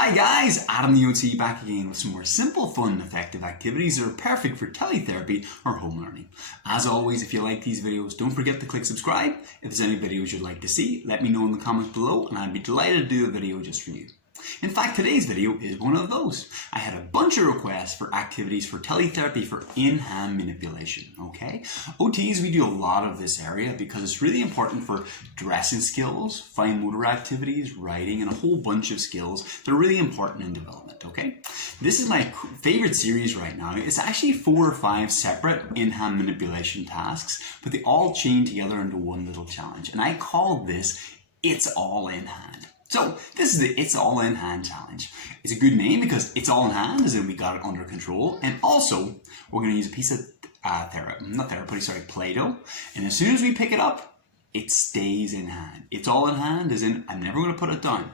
Hi guys, Adam the OT back again with some more simple, fun and effective activities that are perfect for teletherapy or home learning. As always, if you like these videos, don't forget to click subscribe. If there's any videos you'd like to see, let me know in the comments below and I'd be delighted to do a video just for you. In fact, today's video is one of those. I had a bunch of requests for activities for teletherapy for in-hand manipulation, okay? OTs, we do a lot of this area because it's really important for dressing skills, fine motor activities, writing, and a whole bunch of skills that are really important in development, okay? This is my favorite series right now. It's actually 4 or 5 separate in-hand manipulation tasks, but they all chain together into one little challenge. And I call this It's All in Hand. So this is the It's All in Hand challenge. It's a good name because it's all in hand, as in we got it under control. And also, we're going to use a piece of Play-Doh. And as soon as we pick it up, it stays in hand. It's all in hand, as in I'm never going to put it down.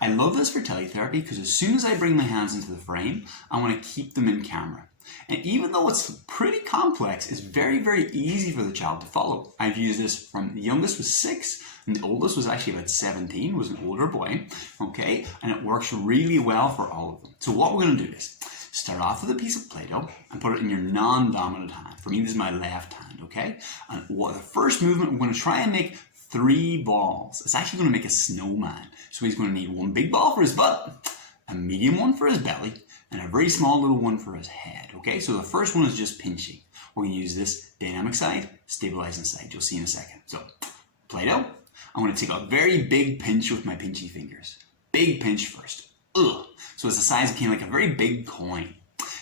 I love this for teletherapy because as soon as I bring my hands into the frame, I want to keep them in camera. And even though it's pretty complex, it's very, very easy for the child to follow. I've used this from the youngest was 6, and the oldest was actually about 17, was an older boy, okay? And it works really well for all of them. So what we're going to do is start off with a piece of Play-Doh and put it in your non-dominant hand. For me, this is my left hand, okay? And the first movement, we're going to try and make 3 balls. It's actually going to make a snowman. So he's going to need one big ball for his butt, a medium one for his belly, and a very small little one for his head, okay? So the first one is just pinching. We're going to use this dynamic side, stabilizing side. You'll see in a second. So, Play-Doh. I'm going to take a very big pinch with my pinchy fingers. Big pinch first. Ugh. So it's the size of kind of like a very big coin.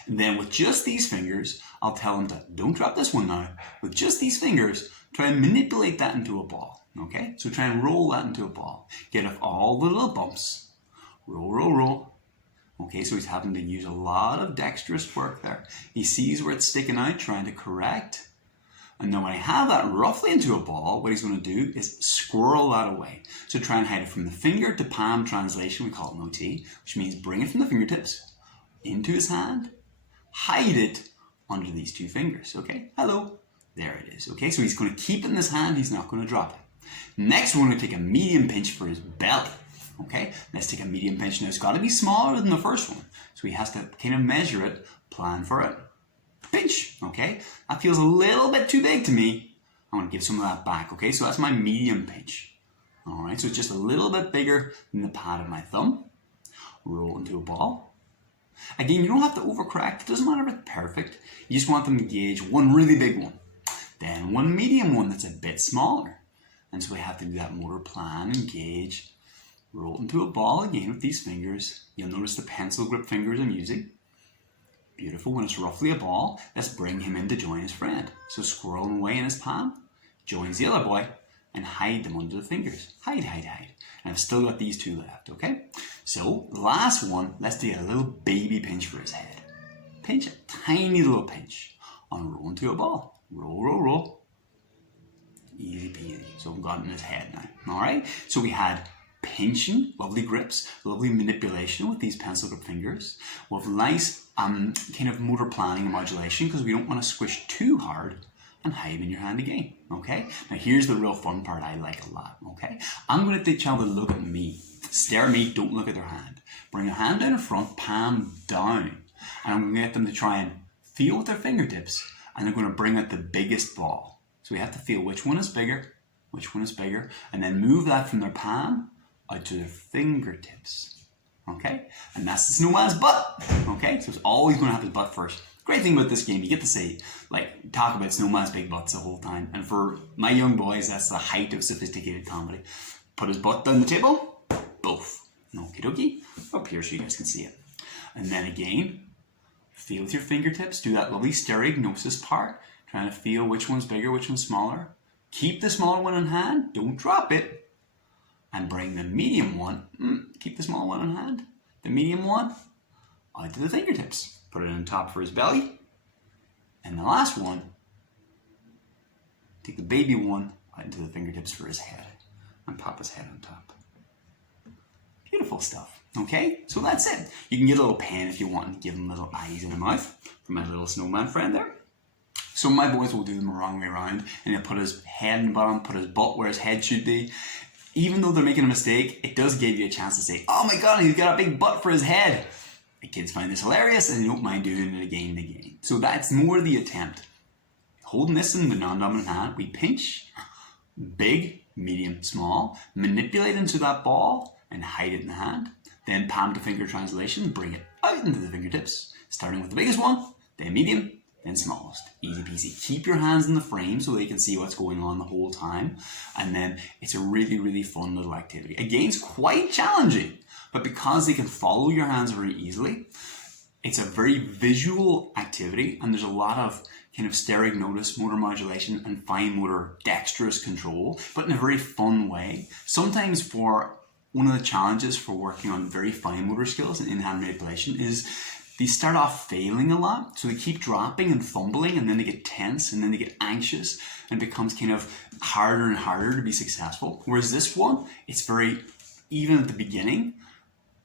And then with just these fingers, I'll tell him to, don't drop this one now. With just these fingers, try and manipulate that into a ball, okay? So try and roll that into a ball. Get off all the little bumps. Roll, roll, roll. Okay, so he's having to use a lot of dexterous work there. He sees where it's sticking out, trying to correct. And then when I have that roughly into a ball, what he's going to do is squirrel that away. So try and hide it from the finger to palm translation, we call it an OT, which means bring it from the fingertips into his hand, hide it under these 2 fingers, okay? Hello, there it is, okay? So he's going to keep it in his hand, he's not going to drop it. Next, we're going to take a medium pinch for his belly. Okay, let's take a medium pinch. Now it's got to be smaller than the first one. So he has to kind of measure it, plan for it. Pinch, okay? That feels a little bit too big to me. I want to give some of that back, okay? So that's my medium pinch. All right, so it's just a little bit bigger than the pad of my thumb. Roll into a ball. Again, you don't have to overcorrect. It doesn't matter if it's perfect. You just want them to gauge one really big one. Then one medium one that's a bit smaller. And so we have to do that motor plan and gauge. Roll into a ball again with these fingers. You'll notice the pencil grip fingers I'm using. Beautiful. When it's roughly a ball, let's bring him in to join his friend. So squirreling away in his palm, joins the other boy, and hide them under the fingers. Hide, hide, hide. And I've still got these 2 left, okay? So, the last one, let's do a little baby pinch for his head. Pinch, a tiny little pinch. On roll into a ball. Roll, roll, roll. Easy peasy. So I've got it in his head now. Alright? So we had pinching, lovely grips, lovely manipulation with these pencil grip fingers, with nice kind of motor planning and modulation because we don't want to squish too hard, and hide in your hand again, okay? Now here's the real fun part I like a lot, okay? I'm going to take the child to look at me. Stare at me, don't look at their hand. Bring their hand down in front, palm down, and I'm going to get them to try and feel with their fingertips, and they're going to bring out the biggest ball. So we have to feel which one is bigger, and then move that from their palm out to their fingertips, okay? And that's the snowman's butt, okay? So it's always going to have his butt first. Great thing about this game, you get to say, talk about snowman's big butts the whole time. And for my young boys, that's the height of sophisticated comedy. Put his butt down the table, both. Okie dokie, up here so you guys can see it. And then again, feel with your fingertips, do that lovely stereognosis part, trying to feel which one's bigger, which one's smaller. Keep the smaller one in hand, don't drop it. And bring the medium one, keep the small one in hand, the medium one out to the fingertips. Put it on top for his belly. And the last one, take the baby one out into the fingertips for his head. And pop his head on top. Beautiful stuff, okay? So that's it. You can get a little pen if you want and give him little eyes in the mouth for my little snowman friend there. So my boys will do them the wrong way around and he'll put his head in the bottom, put his butt where his head should be. even though they're making a mistake, it does give you a chance to say, oh my god, he's got a big butt for his head. The kids find this hilarious and they don't mind doing it again and again. So that's more the attempt. Holding this in the non-dominant hand, we pinch, big, medium, small, manipulate into that ball and hide it in the hand. Then palm to finger translation, bring it out into the fingertips, starting with the biggest one, then medium, then smallest. Easy peasy. Keep your hands in the frame so they can see what's going on the whole time. And then it's a really, really fun little activity. Again, it's quite challenging, but because they can follow your hands very easily, it's a very visual activity, and there's a lot of kind of sterignotus, motor modulation, and fine motor dexterous control, but in a very fun way. Sometimes for one of the challenges for working on very fine motor skills and in-hand manipulation is they start off failing a lot. So they keep dropping and fumbling, and then they get tense, and then they get anxious, and it becomes kind of harder and harder to be successful. Whereas this one, it's very, even at the beginning,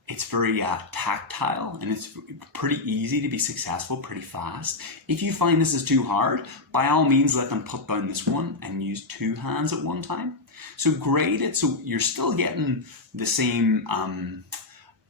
it's very tactile, and it's pretty easy to be successful pretty fast. If you find this is too hard, by all means let them put down this one and use 2 hands at one time. So grade it so you're still getting the same,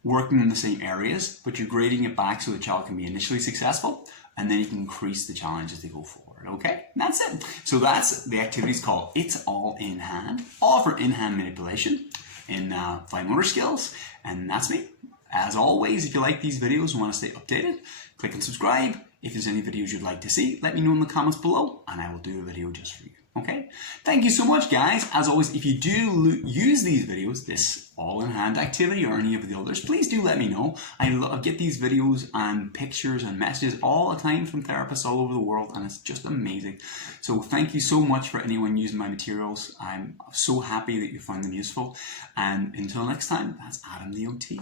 working in the same areas, but you're grading it back so the child can be initially successful, and then you can increase the challenge as they go forward, okay? And that's it. So that's the activity's called It's All in Hand, all for in-hand manipulation in fine motor skills, and that's me. As always, if you like these videos and want to stay updated, click and subscribe. If there's any videos you'd like to see, let me know in the comments below, and I will do a video just for you. Okay? Thank you so much, guys. As always, if you do use these videos, this all-in-hand activity or any of the others, please do let me know. I get these videos and pictures and messages all the time from therapists all over the world, and it's just amazing. So thank you so much for anyone using my materials. I'm so happy that you find them useful. And until next time, that's Adam the OT.